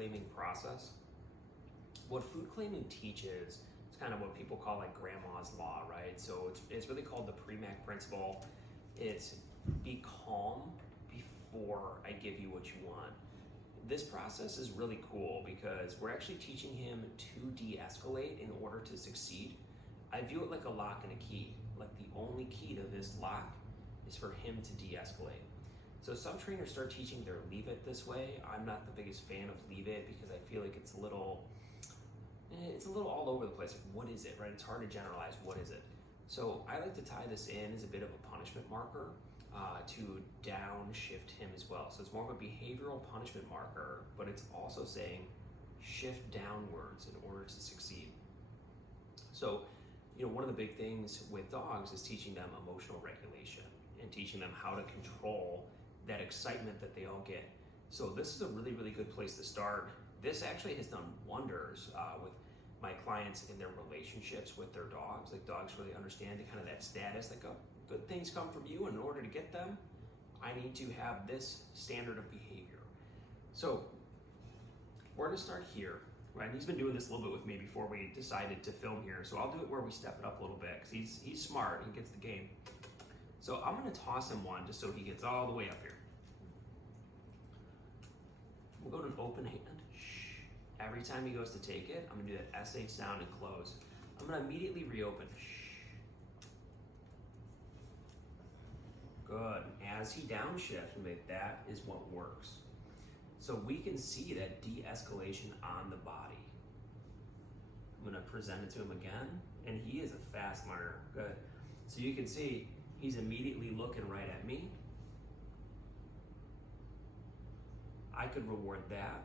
claiming process. What food claiming teaches is kind of what people call like grandma's law, right? So it's really called the Premack principle. It's be calm before I give you what you want. This process is really cool because we're actually teaching him to de-escalate in order to succeed. I view it like a lock and a key. Like the only key to this lock is for him to de-escalate. So some trainers start teaching their leave it this way. I'm not the biggest fan of leave it because I feel like it's a little all over the place. Like, what is it, right? It's hard to generalize. What is it? So I like to tie this in as a bit of a punishment marker to downshift him as well. So it's more of a behavioral punishment marker, but it's also saying shift downwards in order to succeed. So, one of the big things with dogs is teaching them emotional regulation and teaching them how to control that excitement that they all get. So this is a really, really good place to start. This actually has done wonders with my clients in their relationships with their dogs. Like, dogs really understand kind of that status, like, oh, good things come from you, and in order to get them, I need to have this standard of behavior. So we're gonna start here, right? And he's been doing this a little bit with me before we decided to film here. So I'll do it where we step it up a little bit because he's smart and gets the game. So I'm gonna toss him one just so he gets all the way up here. We'll go to an open hand. Shh. Every time he goes to take it, I'm gonna do that SH sound and close. I'm gonna immediately reopen. Shh. Good. As he downshifts, that is what works. So we can see that de-escalation on the body. I'm gonna present it to him again, and he is a fast learner. Good. So you can see he's immediately looking right at me. I could reward that.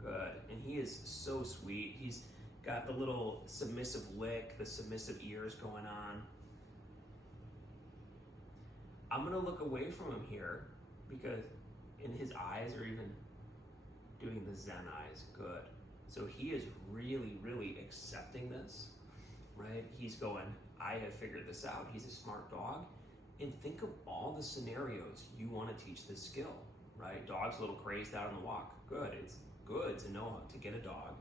Good. And he is so sweet. He's got the little submissive lick, the submissive ears going on. I'm gonna look away from him here because in his eyes are even doing the Zen eyes. Good. So he is really, really accepting this, right? He's going, I have figured this out. He's a smart dog. And think of all the scenarios you want to teach this skill, right? Dog's a little crazed out on the walk. Good. It's good to know how to get a dog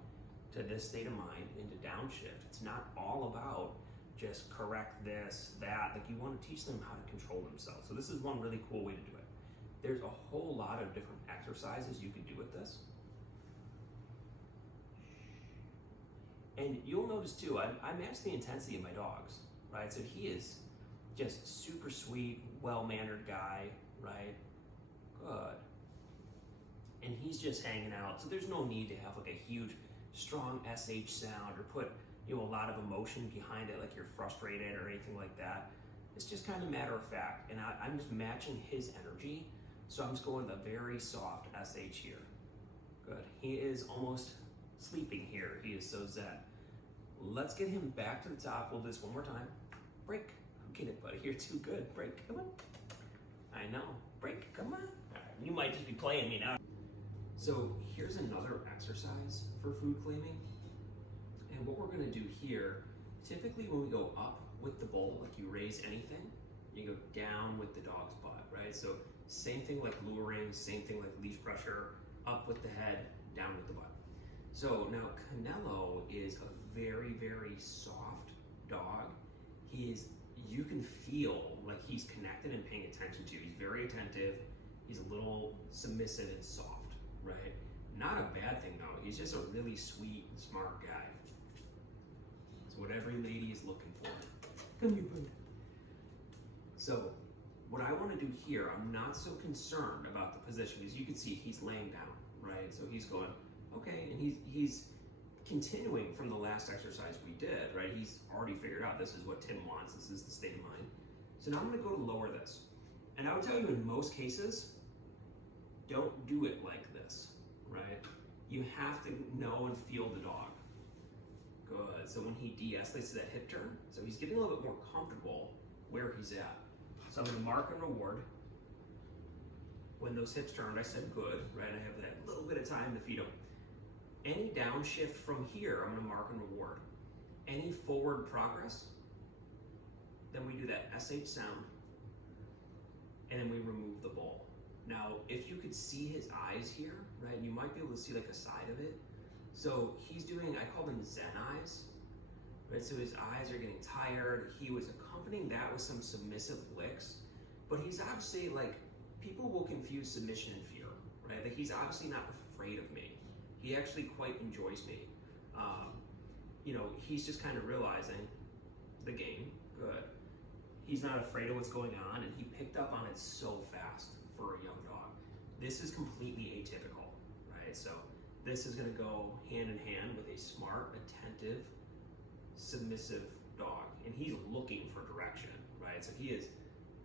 to this state of mind and to downshift. It's not all about just correct this, that. Like, you want to teach them how to control themselves. So this is one really cool way to do it. There's a whole lot of different exercises you can do with this. And you'll notice too, I match the intensity of my dogs, right? So he is just super sweet, well-mannered guy, right? Good. And he's just hanging out. So there's no need to have like a huge, strong SH sound or put, a lot of emotion behind it, like you're frustrated or anything like that. It's just kind of matter of fact. And I'm just matching his energy. So I'm just going with a very soft SH here. Good. He is almost sleeping here. He is so zen. Let's get him back to the top. We'll do this one more time. Break. Get it, buddy. You're too good. Break. Come on. I know. Break. Come on. You might just be playing me now. So here's another exercise for food claiming. And what we're going to do here, typically when we go up with the bowl, like you raise anything, you go down with the dog's butt, right? So same thing like luring, same thing like leash pressure, up with the head, down with the butt. So now Canelo is a very, very soft dog. You can feel like he's connected and paying attention to you. He's very attentive. He's a little submissive and soft, right? Not a bad thing though. He's just a really sweet, smart guy. It's what every lady is looking for. Come here, buddy. So what I want to do here, I'm not so concerned about the position because you can see he's laying down, right? So he's going, okay, and he's continuing from the last exercise we did, right? He's already figured out this is what Tim wants. This is the state of mind. So now I'm going to go to lower this. And I would tell you in most cases, don't do it like this, right? You have to know and feel the dog. Good. So when he de-escalates that hip turn, so he's getting a little bit more comfortable where he's at. So I'm going to mark and reward. When those hips turned, I said good, right? I have that little bit of time to feed him. Any downshift from here, I'm going to mark and reward. Any forward progress, then we do that SH sound, and then we remove the bowl. Now, if you could see his eyes here, right? And you might be able to see like a side of it. So he's doing, I call them Zen eyes, right? So his eyes are getting tired. He was accompanying that with some submissive licks, but he's obviously like, people will confuse submission and fear, right? Like he's obviously not afraid of me. He actually quite enjoys me. You know, he's just kind of realizing the game, good. He's not afraid of what's going on, and he picked up on it so fast for a young dog. This is completely atypical, right? So this is gonna go hand in hand with a smart, attentive, submissive dog, and he's looking for direction, right? So he is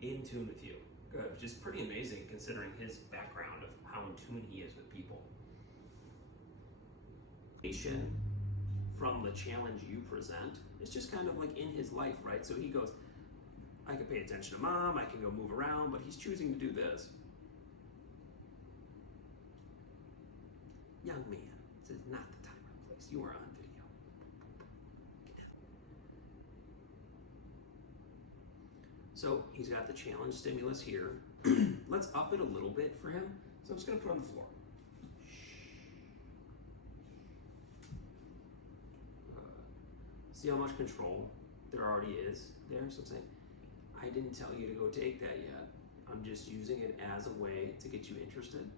in tune with you. Good, which is pretty amazing considering his background of how in tune he is with people. From the challenge you present, it's just kind of like in his life, right? So he goes, I can pay attention to mom, I can go move around, but he's choosing to do this. Young man, this is not the time or place. You are on video. So he's got the challenge stimulus here. Let's up it a little bit for him. So I'm just gonna put on the floor. See how much control there already is there? So I'm saying, I didn't tell you to go take that yet. I'm just using it as a way to get you interested.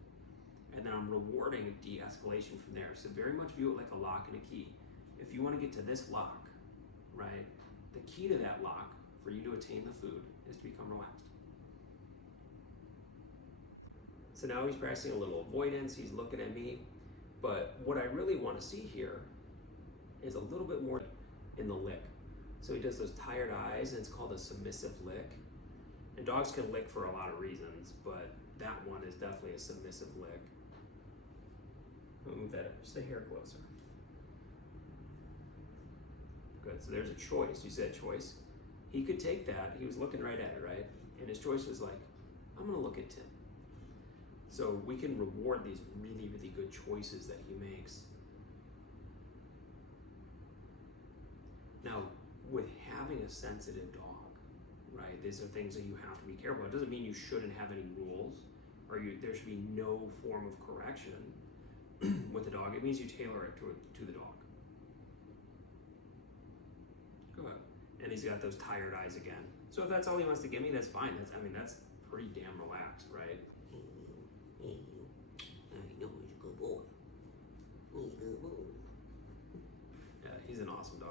And then I'm rewarding de-escalation from there. So very much view it like a lock and a key. If you want to get to this lock, right, the key to that lock for you to attain the food is to become relaxed. So now he's practicing a little avoidance, he's looking at me, but what I really want to see here is a little bit more in the lick. So he does those tired eyes, and it's called a submissive lick. And dogs can lick for a lot of reasons, but that one is definitely a submissive lick. Move that just a hair closer. Good, so there's a choice. You said choice. He could take that, he was looking right at it, right? And his choice was like, I'm gonna look at Tim. So we can reward these really, really good choices that he makes. Now, with having a sensitive dog, right, these are things that you have to be careful about. It doesn't mean you shouldn't have any rules, or there should be no form of correction with the dog. It means you tailor it to the dog. Good. And he's got those tired eyes again. So if that's all he wants to give me, that's fine. That's pretty damn relaxed, right? I know he's a good boy. He's a good boy. Yeah, he's an awesome dog.